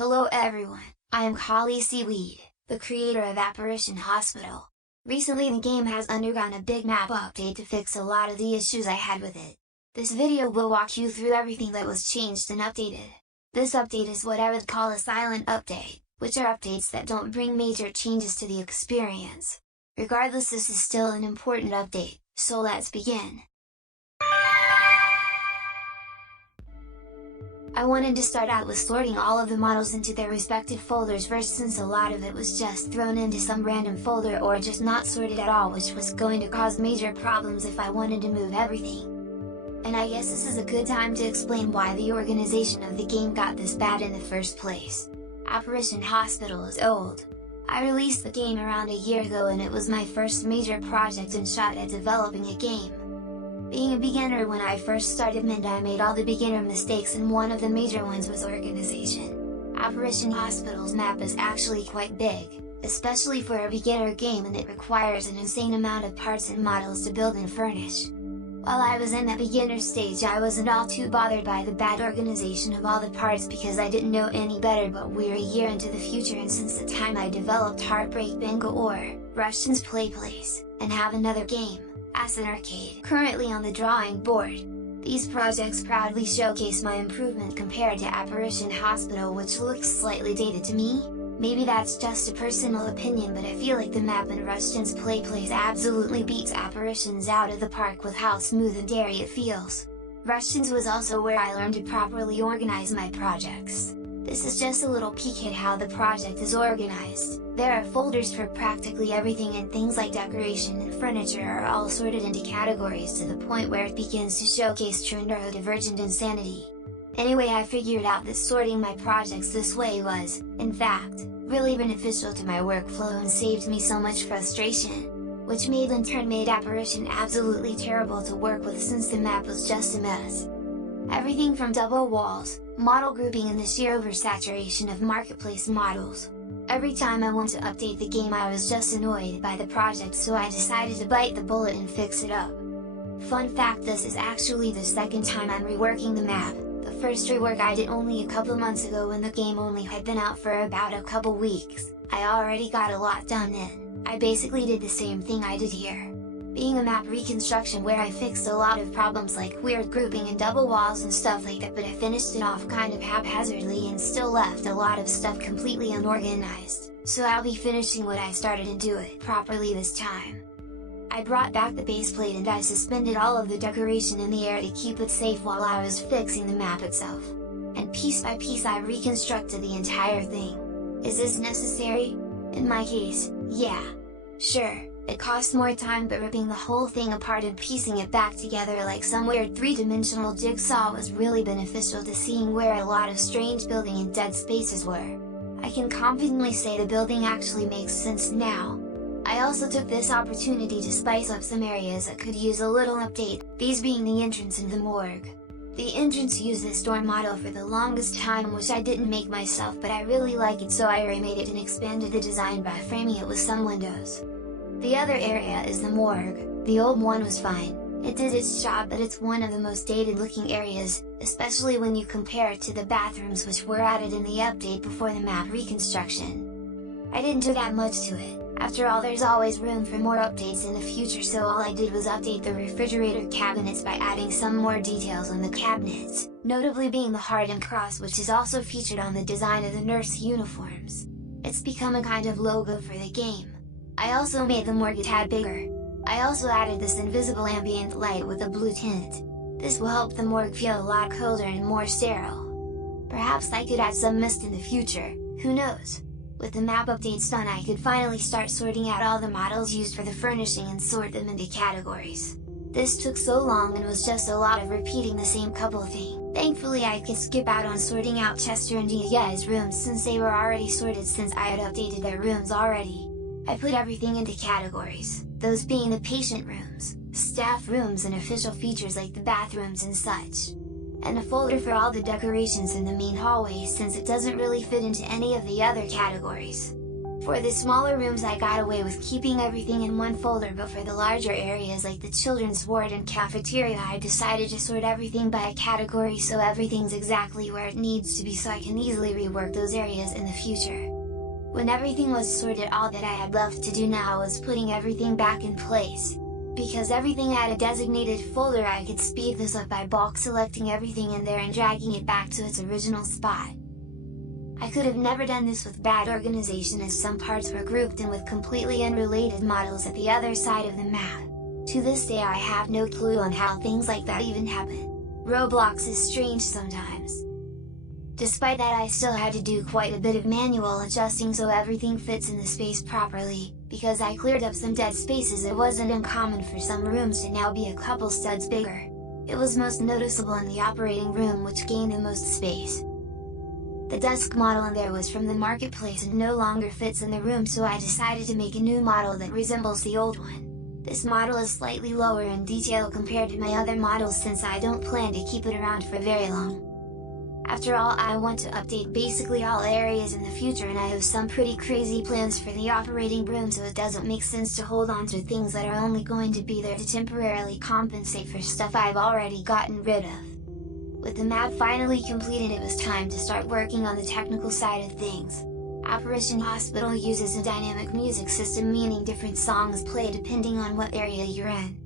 Hello everyone, I am KHALI-SYKES, the creator of Apparition Hospital. Recently the game has undergone a big map update to fix a lot of the issues I had with it. This video will walk you through everything that was changed and updated. This update is what I would call a silent update, which are updates that don't bring major changes to the experience. Regardless, this is still an important update, so let's begin. I wanted to start out with sorting all of the models into their respective folders first, since a lot of it was just thrown into some random folder or just not sorted at all, which was going to cause major problems if I wanted to move everything. And I guess this is a good time to explain why the organization of the game got this bad in the first place. Apparition Hospital is old. I released the game around a year ago and it was my first major project and shot at developing a game. Being a beginner when I first started I made all the beginner mistakes, and one of the major ones was organization. Apparition Hospital's map is actually quite big, especially for a beginner game, and it requires an insane amount of parts and models to build and furnish. While I was in that beginner stage, I wasn't all too bothered by the bad organization of all the parts because I didn't know any better, but we're a year into the future, and since the time I developed Heartbreak Bingo or Russians Play Place, and have another game, Acid Arcade, currently on the drawing board. These projects proudly showcase my improvement compared to Apparition Hospital, which looks slightly dated to me. Maybe that's just a personal opinion, but I feel like the map in Russians Play Place absolutely beats Apparitions out of the park with how smooth and airy it feels. Russians was also where I learned to properly organize my projects. This is just a little peek at how the project is organized. There are folders for practically everything, and things like decoration and furniture are all sorted into categories to the point where it begins to showcase true neurodivergent insanity. Anyway, I figured out that sorting my projects this way was, in fact, really beneficial to my workflow and saved me so much frustration, which in turn made Apparition absolutely terrible to work with since the map was just a mess. Everything from double walls, model grouping, and the sheer oversaturation of marketplace models. Every time I want to update the game I was just annoyed by the project, so I decided to bite the bullet and fix it up. Fun fact, this is actually the second time I'm reworking the map. The first rework I did only a couple months ago when the game only had been out for about a couple weeks. I already got a lot done in. I basically did the same thing I did here. Being a map reconstruction where I fixed a lot of problems like weird grouping and double walls and stuff like that, but I finished it off kind of haphazardly and still left a lot of stuff completely unorganized, so I'll be finishing what I started and do it properly this time. I brought back the base plate and I suspended all of the decoration in the air to keep it safe while I was fixing the map itself. And piece by piece I reconstructed the entire thing. Is this necessary? In my case, yeah. Sure. It costs more time, but ripping the whole thing apart and piecing it back together like some weird three-dimensional jigsaw was really beneficial to seeing where a lot of strange building and dead spaces were. I can confidently say the building actually makes sense now. I also took this opportunity to spice up some areas that could use a little update, these being the entrance and the morgue. The entrance used this door model for the longest time, which I didn't make myself, but I really like it, so I remade it and expanded the design by framing it with some windows. The other area is the morgue. The old one was fine, it did its job, but it's one of the most dated looking areas, especially when you compare it to the bathrooms which were added in the update before the map reconstruction. I didn't do that much to it. After all, there's always room for more updates in the future, so all I did was update the refrigerator cabinets by adding some more details on the cabinets, notably being the heart and cross, which is also featured on the design of the nurse uniforms. It's become a kind of logo for the game. I also made the morgue a tad bigger. I also added this invisible ambient light with a blue tint. This will help the morgue feel a lot colder and more sterile. Perhaps I could add some mist in the future, who knows? With the map updates done, I could finally start sorting out all the models used for the furnishing and sort them into categories. This took so long and was just a lot of repeating the same couple thing. Thankfully I could skip out on sorting out Chester and Dia's rooms since they were already sorted, since I had updated their rooms already. I put everything into categories, those being the patient rooms, staff rooms, and official features like the bathrooms and such. And a folder for all the decorations in the main hallway, since it doesn't really fit into any of the other categories. For the smaller rooms I got away with keeping everything in one folder, but for the larger areas like the children's ward and cafeteria I decided to sort everything by a category so everything's exactly where it needs to be, so I can easily rework those areas in the future. When everything was sorted, all that I had left to do now was putting everything back in place. Because everything had a designated folder, I could speed this up by bulk selecting everything in there and dragging it back to its original spot. I could have never done this with bad organization, as some parts were grouped in with completely unrelated models at the other side of the map. To this day I have no clue on how things like that even happen. Roblox is strange sometimes. Despite that, I still had to do quite a bit of manual adjusting so everything fits in the space properly. Because I cleared up some dead spaces, it wasn't uncommon for some rooms to now be a couple studs bigger. It was most noticeable in the operating room, which gained the most space. The desk model in there was from the marketplace and no longer fits in the room, so I decided to make a new model that resembles the old one. This model is slightly lower in detail compared to my other models, since I don't plan to keep it around for very long. After all, I want to update basically all areas in the future, and I have some pretty crazy plans for the operating room, so it doesn't make sense to hold on to things that are only going to be there to temporarily compensate for stuff I've already gotten rid of. With the map finally completed, it was time to start working on the technical side of things. Apparition Hospital uses a dynamic music system, meaning different songs play depending on what area you're in.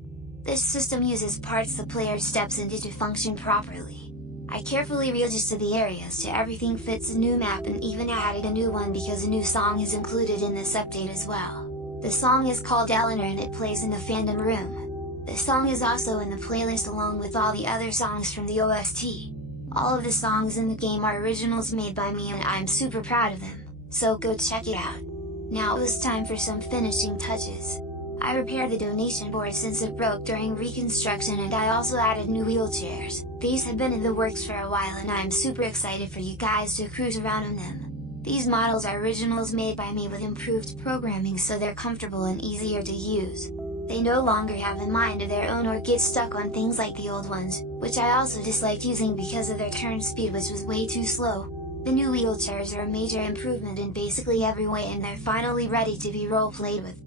This system uses parts the player steps into to function properly. I carefully readjusted the areas to everything fits a new map, and even added a new one because a new song is included in this update as well. The song is called Eleanor and it plays in the fandom room. The song is also in the playlist along with all the other songs from the OST. All of the songs in the game are originals made by me, and I'm super proud of them, so go check it out. Now it was time for some finishing touches. I repaired the donation board since it broke during reconstruction, and I also added new wheelchairs. These have been in the works for a while and I'm super excited for you guys to cruise around on them. These models are originals made by me with improved programming, so they're comfortable and easier to use. They no longer have a mind of their own or get stuck on things like the old ones, which I also disliked using because of their turn speed, which was way too slow. The new wheelchairs are a major improvement in basically every way, and they're finally ready to be role-played with.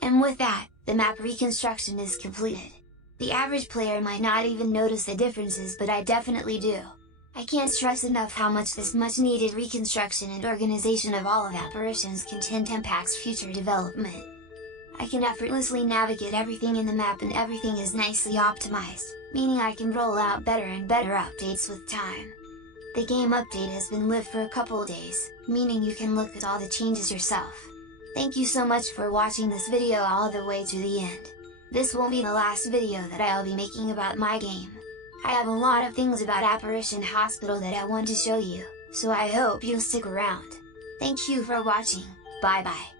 And with that, the map reconstruction is completed. The average player might not even notice the differences, but I definitely do. I can't stress enough how much this much-needed reconstruction and organization of all of Apparition's content impacts future development. I can effortlessly navigate everything in the map, and everything is nicely optimized, meaning I can roll out better and better updates with time. The game update has been live for a couple days, meaning you can look at all the changes yourself. Thank you so much for watching this video all the way to the end. This won't be the last video that I'll be making about my game. I have a lot of things about Apparition Hospital that I want to show you, so I hope you'll stick around. Thank you for watching, bye bye.